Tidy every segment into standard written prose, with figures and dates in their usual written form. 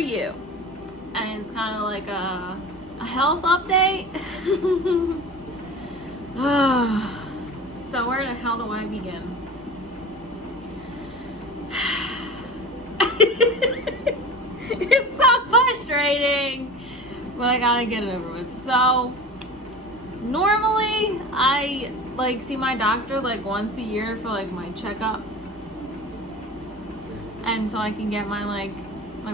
you? And it's kind of like a health update. So where the hell do I begin? It's so frustrating, but I gotta get it over with. So normally I like see my doctor like once a year for like my checkup, and so I can get my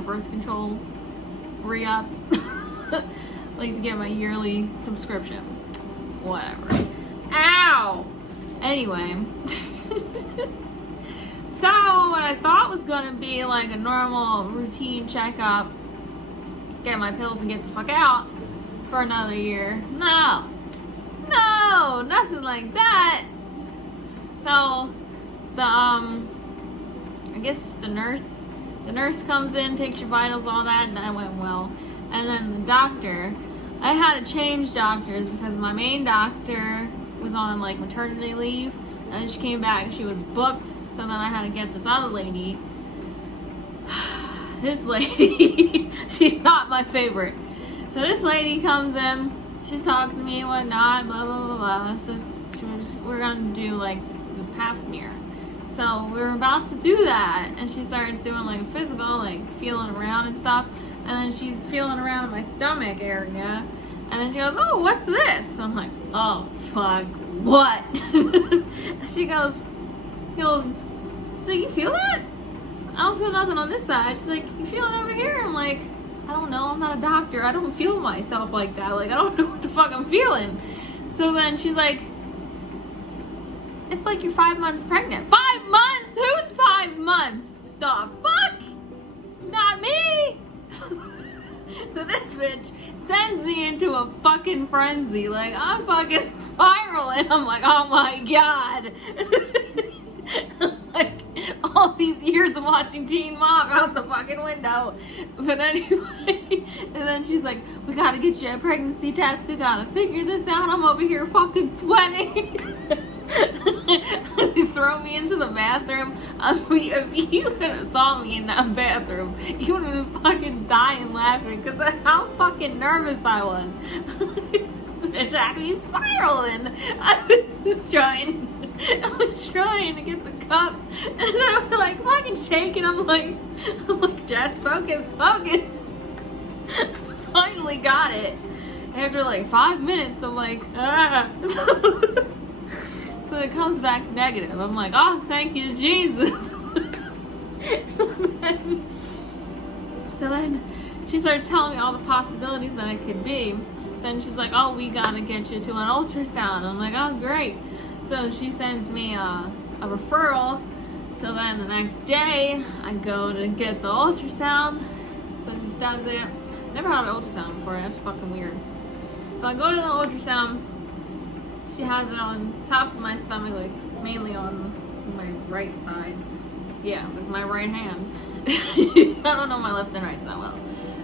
birth control re-upped. Like to get my yearly subscription, whatever. Ow! Anyway. So what I thought was gonna be like a normal routine checkup, get my pills and get the fuck out for another year. No, nothing like that. So I guess the nurse comes in, takes your vitals, all that, and that went well. And then the doctor, I had to change doctors because my main doctor was on like maternity leave, and then she came back, she was booked. So then I had to get this other lady. This lady, she's not my favorite. So this lady comes in, she's talking to me and whatnot, blah, blah, blah, blah. So we're going to do like the pap smear. So we were about to do that, and she starts doing like a physical, like feeling around and stuff. And then she's feeling around in my stomach area. And then she goes, oh, what's this? I'm like, oh, fuck, what? She goes, she's like, you feel that? I don't feel nothing on this side. She's like, you feel it over here? I'm like, I don't know. I'm not a doctor. I don't feel myself like that. Like, I don't know what the fuck I'm feeling. So then she's like, it's like you're 5 months pregnant. 5 months? Who's 5 months? The fuck? Not me. So this bitch sends me into a fucking frenzy. Like, I'm fucking spiraling. I'm like, oh my god. Like, all these years of watching Teen Mom out the fucking window. But anyway, and then she's like, we gotta get you a pregnancy test. We gotta figure this out. I'm over here fucking sweating. They throw me into the bathroom. If you could have saw me in that bathroom, you would have been fucking dying laughing because of how fucking nervous I was. This bitch had me spiraling. I was trying to get the cup, and I'm like fucking shaking. I'm like, Jess, focus. Finally got it. After like 5 minutes, I'm like, ah. So it comes back negative. I'm like, oh, thank you, Jesus. So then she starts telling me all the possibilities that it could be. Then she's like, oh, we gotta get you to an ultrasound. I'm like, oh, great. So she sends me a referral. So then the next day, I go to get the ultrasound. So she does it. Never had an ultrasound before. That's fucking weird. So I go to the ultrasound. She has it on top of my stomach, like mainly on my right side. Yeah, it was my right hand. I don't know my left and right so well.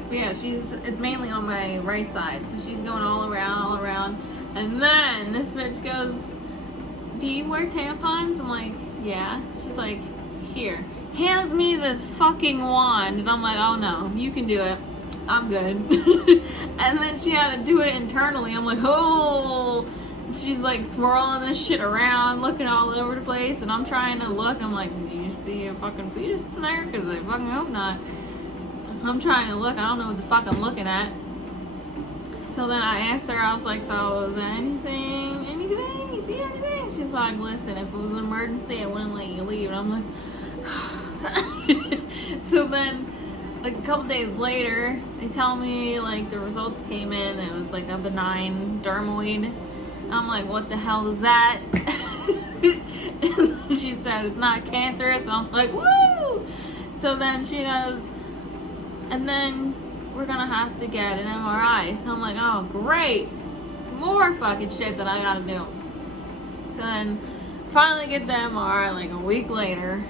But yeah, it's mainly on my right side. So she's going all around. And then this bitch goes, do you wear tampons? I'm like, yeah. She's like, here. Hands me this fucking wand. And I'm like, oh no, you can do it. I'm good. And then she had to do it internally. I'm like, oh. She's like swirling this shit around, looking all over the place, and I'm trying to look. I'm like, do you see a fucking fetus in there? Because I fucking hope not. I'm trying to look. I don't know what the fuck I'm looking at. So then I asked her, I was like, so is there anything? You see anything? She's like, listen, if it was an emergency, I wouldn't let you leave. And I'm like, so then, like a couple days later, they tell me like the results came in. And it was like a benign dermoid. I'm like, what the hell is that? And she said, it's not cancerous. I'm like, woo! So then she goes, and then we're gonna have to get an MRI. So I'm like, oh, great. More fucking shit that I gotta do. So then finally get the MRI like a week later.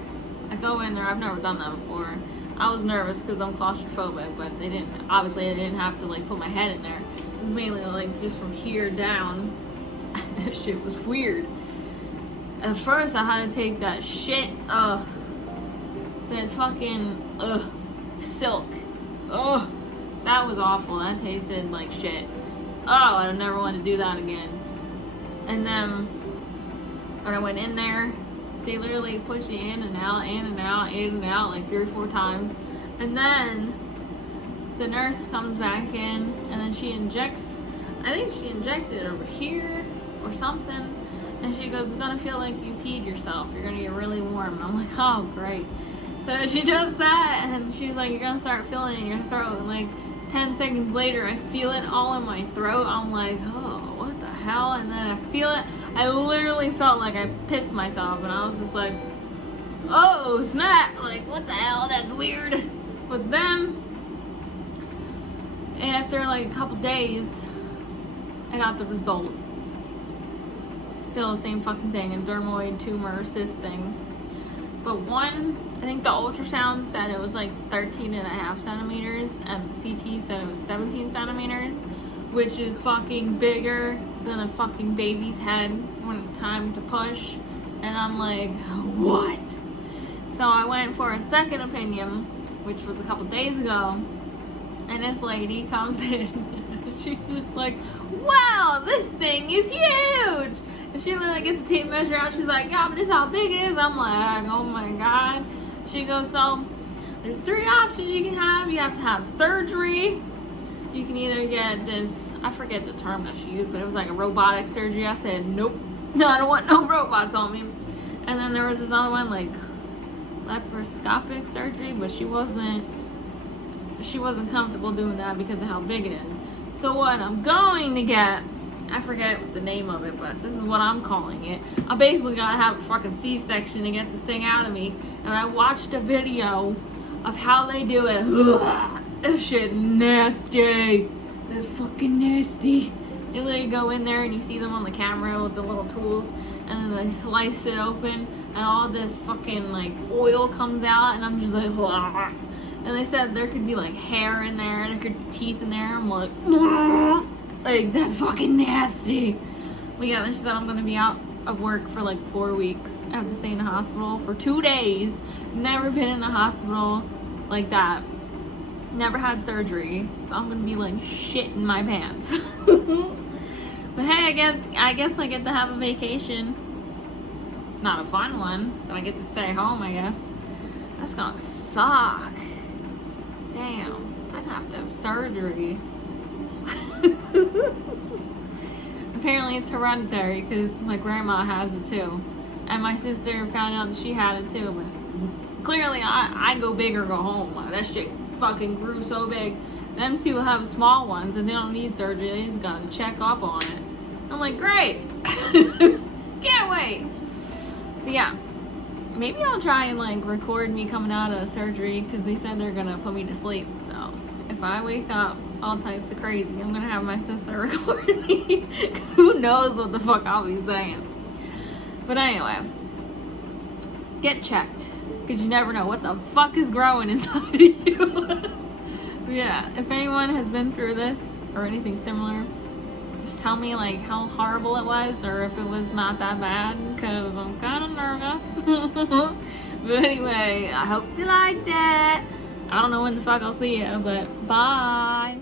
I go in there. I've never done that before. I was nervous because I'm claustrophobic, but they didn't have to like put my head in there. It was mainly like just from here down. That shit was weird. At first I had to take that shit, that fucking, silk. ugh, that was awful. That tasted like shit. Oh, I don't never want to do that again. And then when I went in there, they literally push you in and out, in and out, in and out like 3 or 4 times. And then the nurse comes back in and then she injects, I think she injected it over here or something. And she goes, it's gonna feel like you peed yourself. You're gonna get really warm. And I'm like, oh, great. So she does that and she's like, you're gonna start feeling it in your throat. And like 10 seconds later, I feel it all in my throat. I'm like, oh, what the hell? And then I feel it. I literally felt like I pissed myself. And I was just like, oh, snap. Like, what the hell? That's weird. But then, after like a couple days, I got the results. Still the same fucking thing, a dermoid tumor cyst thing. But one, I think the ultrasound said it was like 13.5 centimeters, and the CT said it was 17 centimeters, which is fucking bigger than a fucking baby's head when it's time to push. And I'm like, what? So I went for a second opinion, which was a couple days ago, and this lady comes in. She's just like, wow, this thing is huge. And she literally gets a tape measure out. She's like, yeah, but this is how big it is. I'm like, oh my God. She goes, so there's 3 options you can have. You have to have surgery. You can either get this, I forget the term that she used, but it was like a robotic surgery. I said, nope, I don't want no robots on me. And then there was this other one, like laparoscopic surgery, but she wasn't comfortable doing that because of how big it is. So what I'm going to get, I forget the name of it, but this is what I'm calling it. I basically gotta have a fucking C-section to get this thing out of me. And I watched a video of how they do it. Ugh, this shit nasty. This fucking nasty. They literally go in there and you see them on the camera with the little tools, and then they slice it open and all this fucking like oil comes out, and I'm just like, ugh. And they said there could be like hair in there, there could be teeth in there. I'm like, ugh. Like, that's fucking nasty. But yeah, she said I'm gonna be out of work for like 4 weeks. I have to stay in the hospital for 2 days. Never been in the hospital like that. Never had surgery. So I'm gonna be like shitting my pants. But hey, I guess I get to have a vacation. Not a fun one, but I get to stay home, I guess. That's gonna suck. Damn, I'd have to have surgery. Apparently it's hereditary because my grandma has it too, and my sister found out that she had it too. But clearly I go big or go home. That shit fucking grew so big. Them two have small ones and they don't need surgery. They just gotta check up on it. I'm like, great. Can't wait. But yeah, maybe I'll try and like record me coming out of surgery because they said they're gonna put me to sleep. So if I wake up all types of crazy, I'm gonna have my sister record me because who knows what the fuck I'll be saying. But anyway, get checked because you never know what the fuck is growing inside of you. But yeah, if anyone has been through this or anything similar, just tell me like how horrible it was or if it was not that bad because I'm kind of nervous. But anyway, I hope you liked it. I don't know when the fuck I'll see you, but bye.